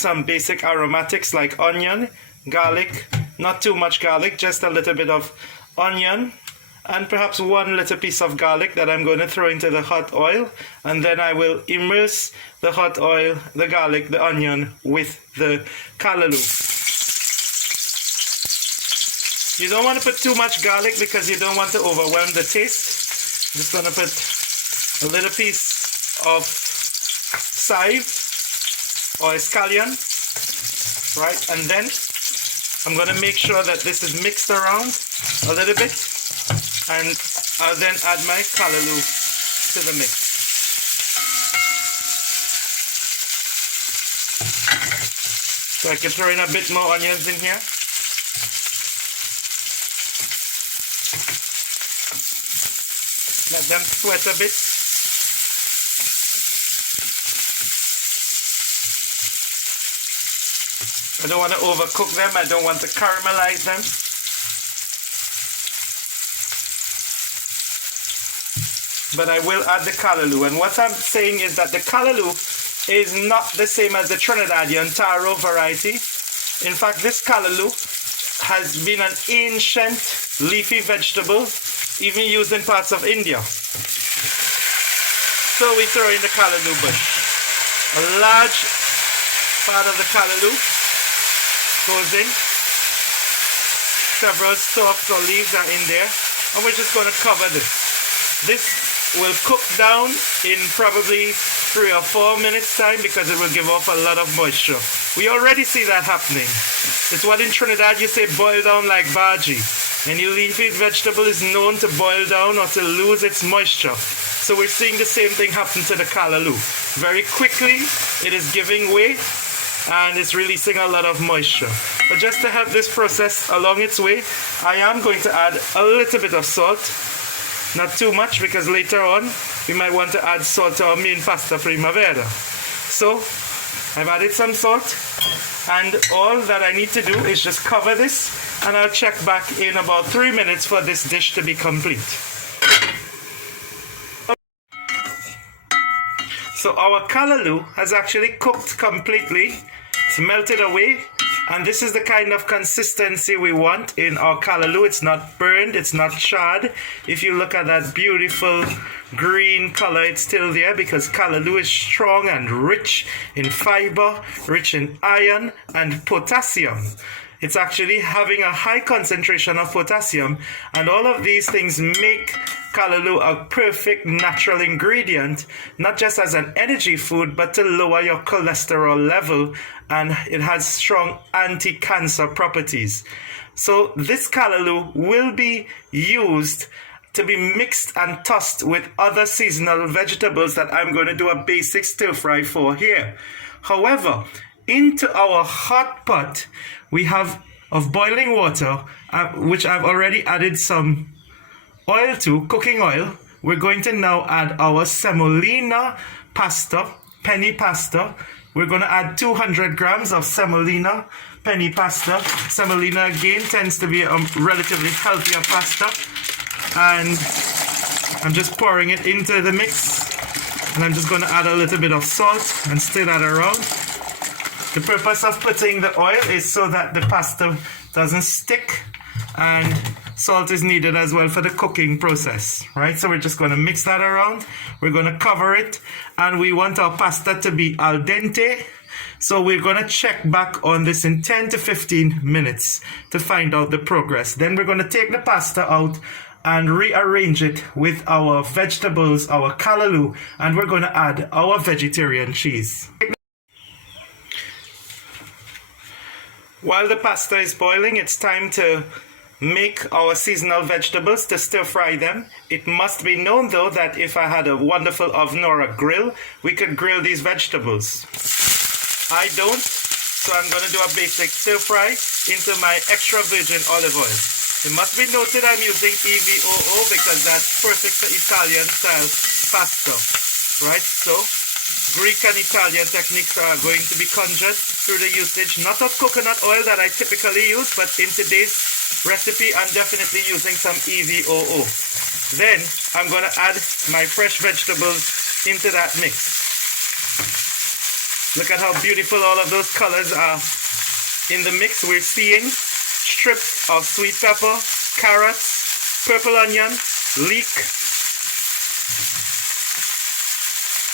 some basic aromatics like onion, garlic, not too much garlic, just a little bit of onion, and perhaps one little piece of garlic that I'm going to throw into the hot oil, and then I will immerse the hot oil, the garlic, the onion with the callalloo. You don't want to put too much garlic because you don't want to overwhelm the taste. I'm just going to put a little piece of thyme or escallion, right? And then I'm going to make sure that this is mixed around a little bit, and I'll then add my callalloo to the mix. So I can throw in a bit more onions in here. Let them sweat a bit. I don't want to overcook them. I don't want to caramelize them. But I will add the callalloo. And what I'm saying is that the callalloo is not the same as the Trinidadian taro variety. In fact, this callalloo has been an ancient leafy vegetable, even used in parts of India. So we throw in the callalloo bush. A large part of the callalloo goes in. Several stalks or leaves are in there, and we're just going to cover this. This will cook down in probably 3 or 4 minutes time because it will give off a lot of moisture. We already see that happening. It's what in Trinidad you say boil down like bhaji. Any leafy vegetable is known to boil down or to lose its moisture. So we're seeing the same thing happen to the callalloo. Very quickly it is giving way and it's releasing a lot of moisture. But just to help this process along its way, I am going to add a little bit of salt. Not too much, because later on we might want to add salt to our main Pasta Primavera. So I've added some salt, and all that I need to do is just cover this, and I'll check back in about 3 minutes for this dish to be complete. So our callalloo has actually cooked completely. It's melted away, and this is the kind of consistency we want in our callalloo. It's not burned, it's not charred. If you look at that beautiful green color, it's still there because callalloo is strong and rich in fiber, rich in iron and potassium. It's actually having a high concentration of potassium, and all of these things make callalloo a perfect natural ingredient, not just as an energy food, but to lower your cholesterol level, and it has strong anti-cancer properties. So this callalloo will be used to be mixed and tossed with other seasonal vegetables that I'm going to do a basic stir fry for here. However, into our hot pot we have of boiling water, which I've already added some oil to, cooking oil. We're going to now add our semolina pasta, penne pasta. We're going to add 200 grams of semolina penne pasta. Semolina again tends to be a relatively healthier pasta. And I'm just pouring it into the mix. And I'm just going to add a little bit of salt and stir that around. The purpose of putting the oil is so that the pasta doesn't stick, and salt is needed as well for the cooking process, right? So we're just going to mix that around. We're going to cover it, and we want our pasta to be al dente. So we're going to check back on this in 10 to 15 minutes to find out the progress. Then we're going to take the pasta out and rearrange it with our vegetables, our callalloo, and we're going to add our vegetarian cheese. While the pasta is boiling, it's time to make our seasonal vegetables, to stir fry them. It must be known though that if I had a wonderful oven or a grill, we could grill these vegetables. I don't, so I'm going to do a basic stir fry into my extra virgin olive oil. It must be noted I'm using EVOO because that's perfect for Italian style pasta, right? So Greek and Italian techniques are going to be conjured through the usage not of coconut oil that I typically use, but in today's recipe I'm definitely using some EVOO. Then I'm going to add my fresh vegetables into that mix. Look at how beautiful all of those colors are in the mix. We're seeing strips of sweet pepper, carrots, purple onion, leek.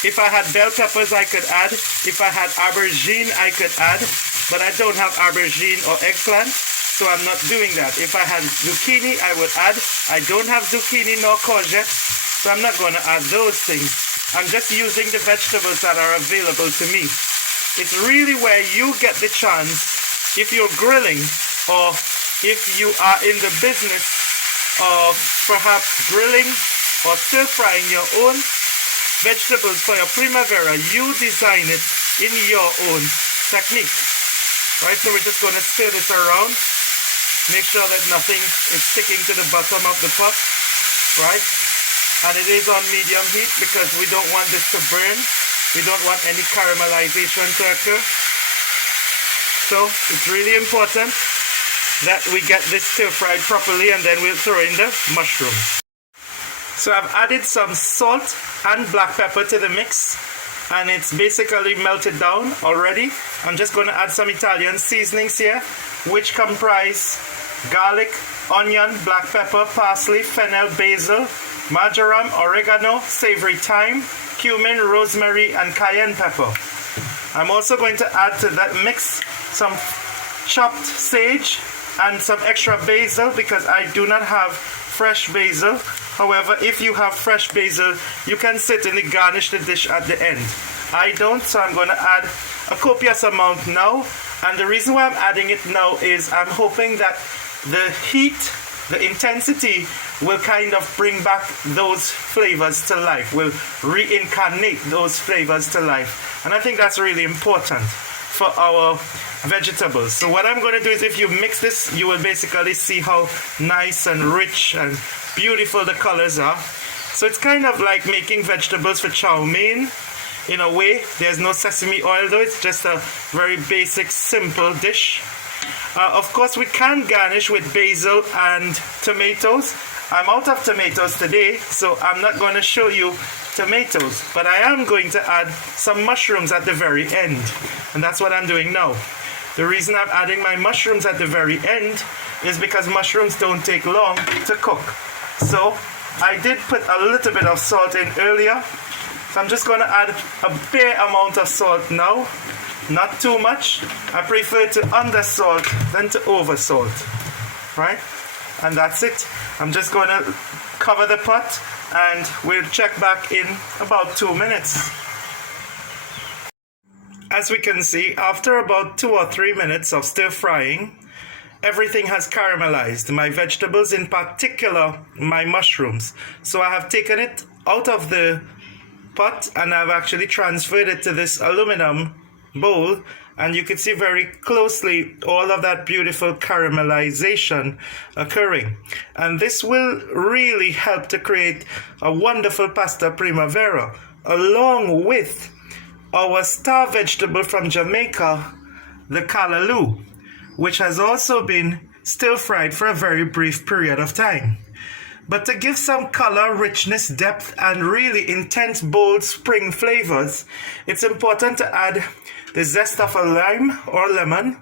If I had bell peppers, I could add. If I had aubergine, I could add. But I don't have aubergine or eggplant, so I'm not doing that. If I had zucchini, I would add. I don't have zucchini nor courgette, so I'm not going to add those things. I'm just using the vegetables that are available to me. It's really where you get the chance, if you're grilling or if you are in the business of perhaps grilling or stir frying your own vegetables for your primavera, you design it in your own technique. Right, so we're just going to stir this around. Make sure that nothing is sticking to the bottom of the pot, right? And it is on medium heat because we don't want this to burn. We don't want any caramelization to occur. So it's really important that we get this stir fried properly, and then we'll throw in the mushrooms. So I've added some salt and black pepper to the mix, and it's basically melted down already. I'm just going to add some Italian seasonings here, which comprise garlic, onion, black pepper, parsley, fennel, basil, marjoram, oregano, savory thyme, cumin, rosemary, and cayenne pepper. I'm also going to add to that mix some chopped sage and some extra basil because I do not have fresh basil. However, if you have fresh basil, you can certainly garnish the dish at the end. I don't, so I'm going to add a copious amount now. And the reason why I'm adding it now is I'm hoping that the heat, the intensity will kind of bring back those flavors to life, will reincarnate those flavors to life. And I think that's really important for our vegetables. So what I'm going to do is, if you mix this, you will basically see how nice and rich and beautiful the colors are. So it's kind of like making vegetables for chow mein in a way. There's no sesame oil though, it's just a very basic simple dish. Of course, we can garnish with basil and tomatoes. I'm out of tomatoes today, so I'm not going to show you tomatoes, but I am going to add some mushrooms at the very end, and that's what I'm doing now. The reason I'm adding my mushrooms at the very end is because mushrooms don't take long to cook. So I did put a little bit of salt in earlier, so I'm just going to add a bare amount of salt now, not too much. I prefer to undersalt than to oversalt, right? And that's it. I'm just going to cover the pot and we'll check back in about 2 minutes. As we can see, after about 2 or 3 minutes of stir frying, everything has caramelized. My vegetables, in particular my mushrooms. So I have taken it out of the pot and I've actually transferred it to this aluminum bowl, and you can see very closely all of that beautiful caramelization occurring. And this will really help to create a wonderful pasta primavera, along with our star vegetable from Jamaica, the callalloo, which has also been stir fried for a very brief period of time. But to give some color, richness, depth, and really intense, bold spring flavors, it's important to add the zest of a lime or lemon,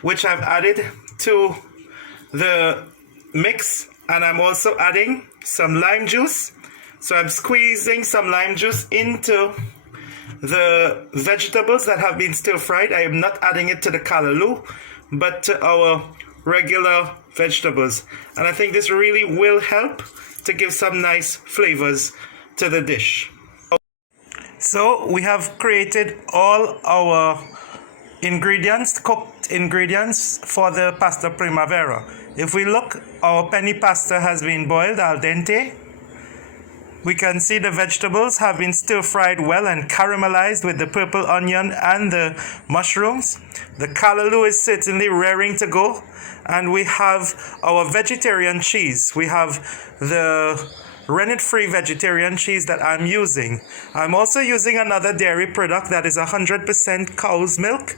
which I've added to the mix. And I'm also adding some lime juice. So I'm squeezing some lime juice into the vegetables that have been stir fried. I am not adding it to the callalloo, but to our regular vegetables. And I think this really will help to give some nice flavors to the dish. So we have created all our ingredients, cooked ingredients for the pasta primavera. If we look, our penne pasta has been boiled al dente. We can see the vegetables have been stir fried well and caramelized with the purple onion and the mushrooms. The callalloo is certainly raring to go. And we have our vegetarian cheese. We have the rennet-free vegetarian cheese that I'm using. I'm also using another dairy product that is 100% cow's milk.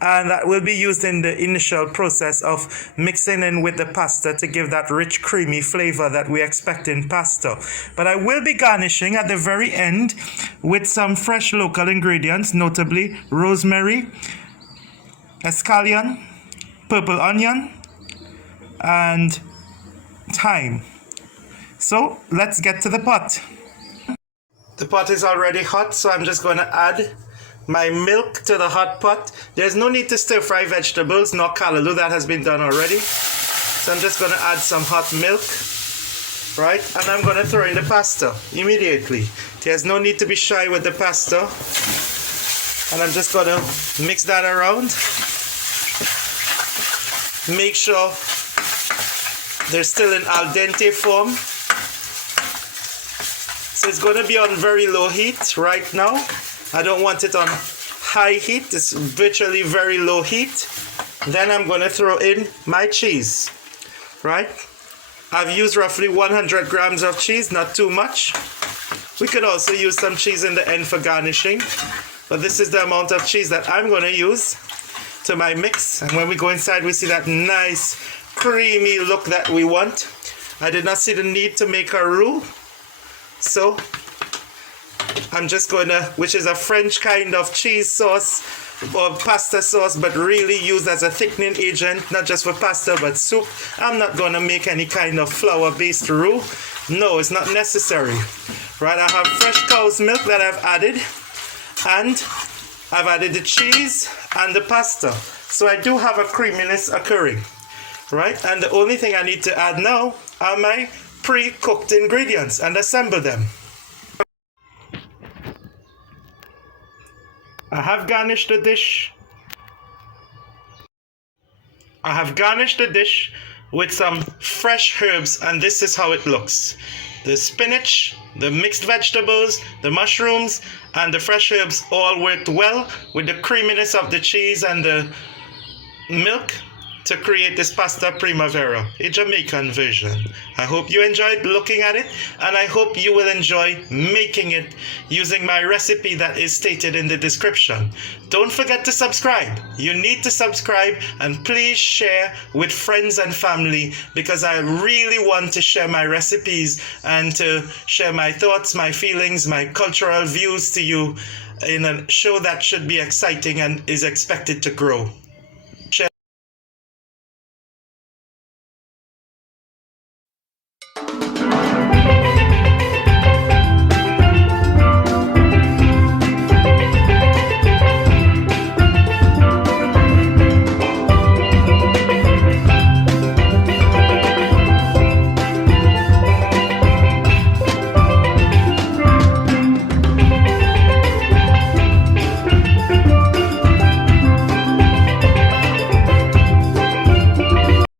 and that will be used in the initial process of mixing in with the pasta to give that rich creamy flavor that we expect in pasta. But I will be garnishing at the very end with some fresh local ingredients, notably rosemary, escallion, purple onion, and thyme. So let's get to the pot. The pot is already hot, so I'm just going to add my milk to the hot pot. There's no need to stir fry vegetables, nor callalloo, that has been done already. So I'm just going to add some hot milk, right? And I'm going to throw in the pasta immediately. There's no need to be shy with the pasta. And I'm just going to mix that around. Make sure they're still in al dente form. So it's going to be on very low heat right now. I don't want it on high heat. It's virtually very low heat. Then I'm going to throw in my cheese, right? I've used roughly 100 grams of cheese, not too much. We could also use some cheese in the end for garnishing, but this is the amount of cheese that I'm going to use to my mix. And when we go inside, we see that nice creamy look that we want. I did not see the need to make a roux. So I'm just going to, which is a French kind of cheese sauce or pasta sauce, but really used as a thickening agent, not just for pasta but soup. I'm not going to make any kind of flour-based roux. No, it's not necessary. Right, I have fresh cow's milk that I've added, and I've added the cheese and the pasta. So I do have a creaminess occurring, right? And the only thing I need to add now are my pre-cooked ingredients and assemble them. I have garnished the dish. I have garnished the dish with some fresh herbs, and this is how it looks. The spinach, the mixed vegetables, the mushrooms, and the fresh herbs all worked well with the creaminess of the cheese and the milk to create this Pasta Primavera, a Jamaican version. I hope you enjoyed looking at it, and I hope you will enjoy making it using my recipe that is stated in the description. Don't forget to subscribe. You need to subscribe, and please share with friends and family, because I really want to share my recipes and to share my thoughts, my feelings, my cultural views to you in a show that should be exciting and is expected to grow.